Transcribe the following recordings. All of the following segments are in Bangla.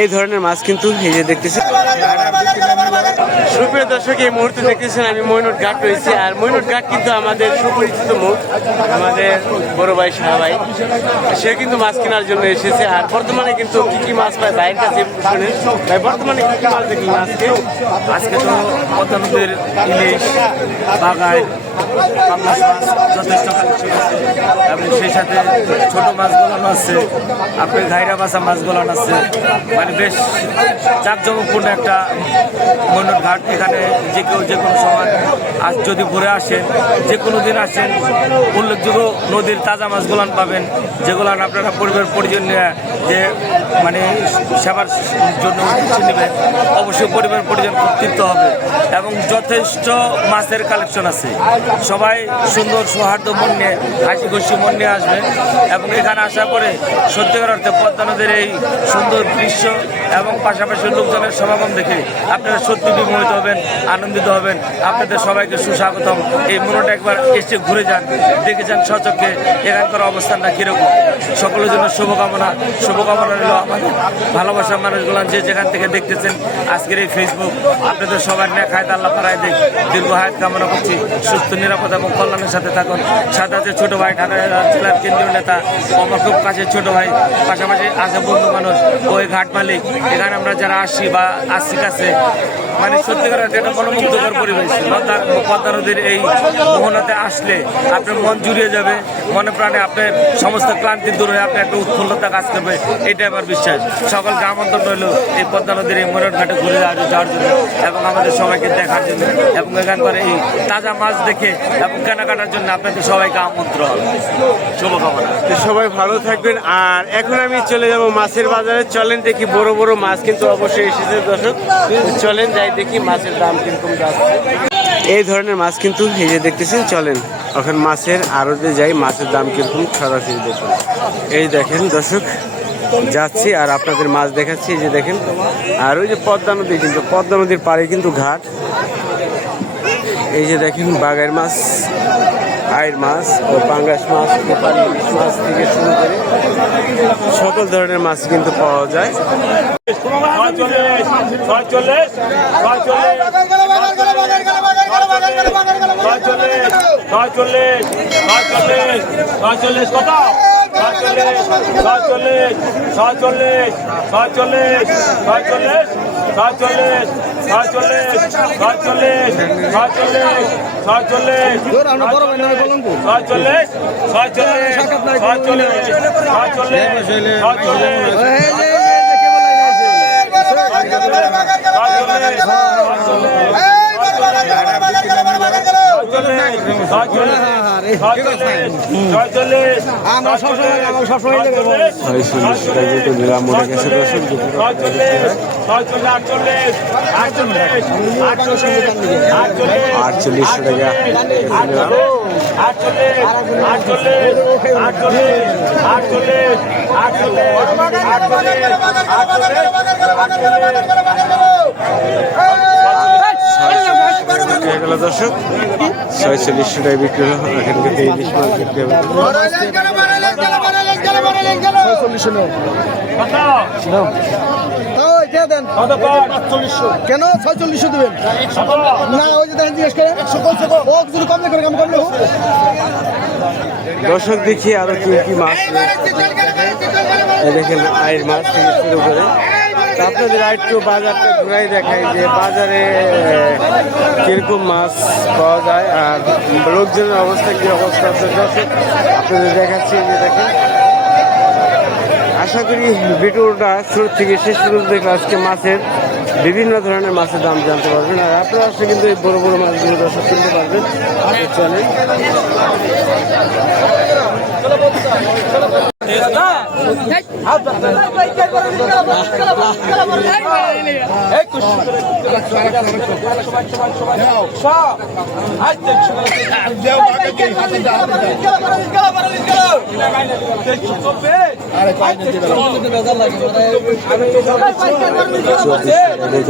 এই ধরনের মাছ কিন্তু এই যে দেখতেছি। সুপ্রিয় দর্শক, এই মুহূর্তে দেখতেছেন আমি মইনুট ঘাট রয়েছি। আর মইনুট ঘাট কিন্তু আমাদের সুপরিচিত মুখ, আমাদের বড় ভাই শাহ ভাই, সে কিন্তু মাছ কেনার জন্য এসেছে। আর বর্তমানে কিন্তু কি কি মাছ পায় ভাইয়ের কাছে শুনে। ভাই, বর্তমানে কি কি মাছ দেখলেন আজকে? আজকে তো পদ্মা নদীর ইলিশ, বাগাই, পাঙ্গাস মাছ যথেষ্ট কালেকশন আছে এবং সেই সাথে ছোট মাছগুলো আছে, আপনার ঘাইরা বাসা মাছগুলো আছে। মানে বেশ জাঁকজমকপূর্ণ একটা মইনুট ঘাট। এখানে যে কেউ যে কোনো সময় আজ যদি ঘুরে আসেন, যে কোনো দিন আসেন, উল্লেখযোগ্য নদীর তাজা মাছগুলো পাবেন, যেগুলো আপনারা পরিবার পরিজন নিয়ে যে মানে সেবার জন্য নেবেন, অবশ্যই পরিবার পরিজন তৃপ্ত হবে। এবং যথেষ্ট মাছের কালেকশন আছে। সবাই সুন্দর সৌহার্দ্য মন নিয়ে, হাসি খুশি মন নিয়ে আসবেন এবং এখানে আসার পরে সত্যিকার অর্থে পদ্মা নদীর এই সুন্দর দৃশ্য এবং পাশাপাশি লোকজনের সমাগম দেখে আপনারা সত্যি বিমোহিত হবেন, আনন্দিত হবেন। আপনাদের সবাইকে সুস্বাগতম। এই মনোটা একবার এসে ঘুরে যান, দেখে যান স্বচক্ষে এখানকার অবস্থানটা কীরকম। সকলের জন্য শুভকামনা রইল। আমাদের ভালোবাসার মানুষগুলো যে যেখান থেকে দেখতেছেন আজকের এই ফেসবুক, আপনাদের সবার নেক হায়াত আল্লাহ পাড়ায় দেখ, দীর্ঘ হায়াত কামনা করছি। সুস্থ, নিরাপদ এবং কল্যাণের সাথে থাকুন। সাথে আছে ছোটো ভাই, ঢাকা জেলার কেন্দ্রীয় নেতা, আমার খুব কাছের ছোটো ভাই, পাশাপাশি আছে বন্ধু মানুষ, ওই ঘাট মালিক। এখানে আমরা যারা আসি বা আসছি কাছে, মানে সত্যিকার একটা মনোমুগ্ধকর পরিবেশ। পদ্মা নদীর এই মোহনাতে আসলে আপনার মন জুড়িয়ে যাবে, মনে প্রাণে আপনার সমস্ত ক্লান্তি দূর হয়ে আপনার একটা উৎফুল্লতা কাজ করবে, এটা আমার বিশ্বাস। সকলকে আমন্ত্রণ রইল এই পদ্মা নদীর এই মইনুট ঘাটে ঘুরে যাওয়ার জন্য এবং আমাদের সবাইকে দেখার জন্য এবং এখানকার এই তাজা মাছ দেখে এবং কেনাকাটার জন্য আপনাদের সবাইকে আমন্ত্রণ, শুভকামনা। সবাই ভালো থাকবেন। আর এখন আমি চলে যাব মাছের বাজারে। চলেন দেখি, বড় বড় মাছ কিন্তু অবশ্যই এসেছে দর্শক। চলেন যাই দেখি মাছের দাম কিরকম যাচ্ছে। এই ধরনের মাছ কিন্তু এই যে দেখতেছেন। চলেন এখন মাছের আড়তে যাই, মাছের দাম কিরকম সরাসরি দেখুন। এই দেখেন দর্শক, যাচ্ছি আর আপনাদের মাছ দেখাচ্ছি। এই যে দেখেন, আর ওই যে পদ্মা নদী, কিন্তু পদ্মা নদীর পাড়ে কিন্তু ঘাট। এই যে দেখেন বাগাইর মাছ, আইর মাছ ও পাঙ্গাস মাছ, নেপালি ইলিশ মাছ থেকে শুরু করে সকল ধরনের মাছ কিন্তু পাওয়া যায়। দর্শক 4600 টাকায় বিক্রি হলো। এখান থেকে ইলিশ মাছ বিক্রি হবে কেন 4600 দিবেন না? ওই যে দেখেন জিজ্ঞেস করে ও কিছু কমলে করে কমলে। দর্শক দেখি আরো কি কি মাছ। দেখেন আইর মাছ থেকে শুরু করে আপনাদের আরেকটু বাজারটা ঘুরাই দেখাই যে বাজারে কিরকম মাছ পাওয়া যায় আর লোকজনের অবস্থা কি অবস্থা আছে। দর্শক আপনাদের দেখাচ্ছি, যে দেখেন। আশা করি ভিডিওটা শুরু থেকে শেষ পর্যন্ত দেখলে আজকে মাছের বিভিন্ন ধরনের মাছের দাম জানতে পারবেন। আর আপনারা আসলে কিন্তু এই বড় বড় মাছগুলো দর্শক কিনতে পারবেন। চলেন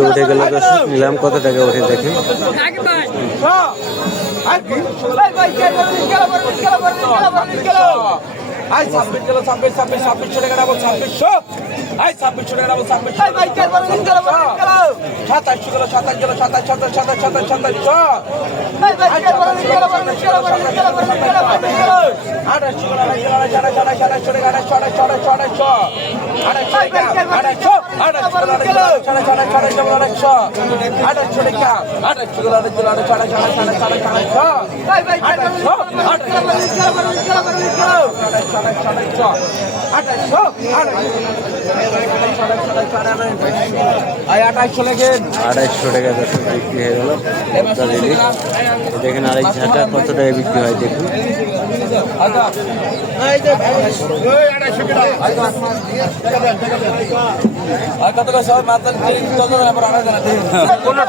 উঠে গেল দর্শক, নিলাম কত টাকা উঠে দেখে। আই 26 গেল 26 চলে গেল 2600 আই 26 চলে গেল 26 ভাই ভাই কেন বলেন গেল 27 গেল 27 গেল 27 27 ভাই ভাই কেন বলেন গেল 28 লেগেন 250 টাকা দর্শক বিক্রি হয়ে গেল দেখেন আরেক ঝাঁটা কত টাকা বিক্রি হয় দেখুন। কত করে সবাই মাত্র 3200 টাকা বিক্রি হয়ে গেল।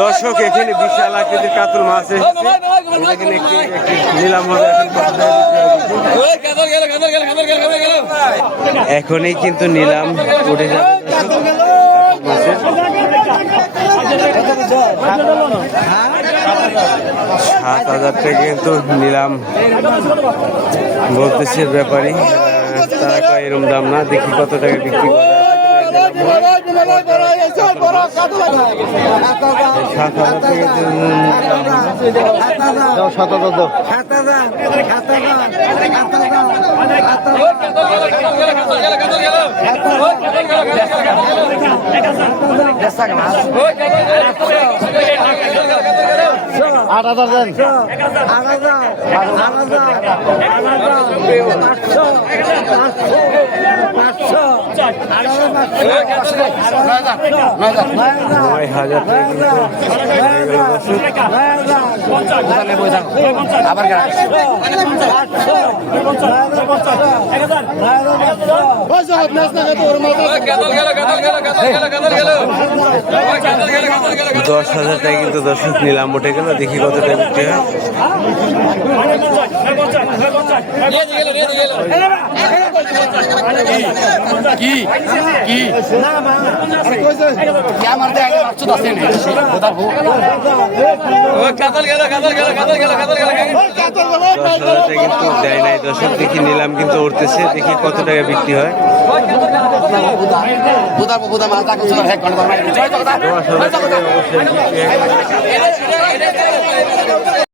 দর্শক এখানে বিশাল আকৃতির কাতল মাছ এসেছে এখানে একটি নিলাম হবে এখনই কিন্তু নিলাম উঠে যাবে মাছের 7,000 টাকা কিন্তু নিলাম বলতেছে ব্যাপারী তারা কয় এরম দাম না দেখি কত টাকা বিক্রি করে 7,000 টাকা দাও 7,000 দাও আট হাজার দেন নয় হাজার দশ হাজার টাকা কিন্তু দর্শক নিলাম উঠে গেল দেখি কত টাকা বিক্রি হয় কিন্তু দেয় নাই দর্শক দেখি নিলাম কিন্তু উঠতেছে দেখি কত টাকা বিক্রি হয় 10,000 টাকা অবশ্যই বিক্রি হয়।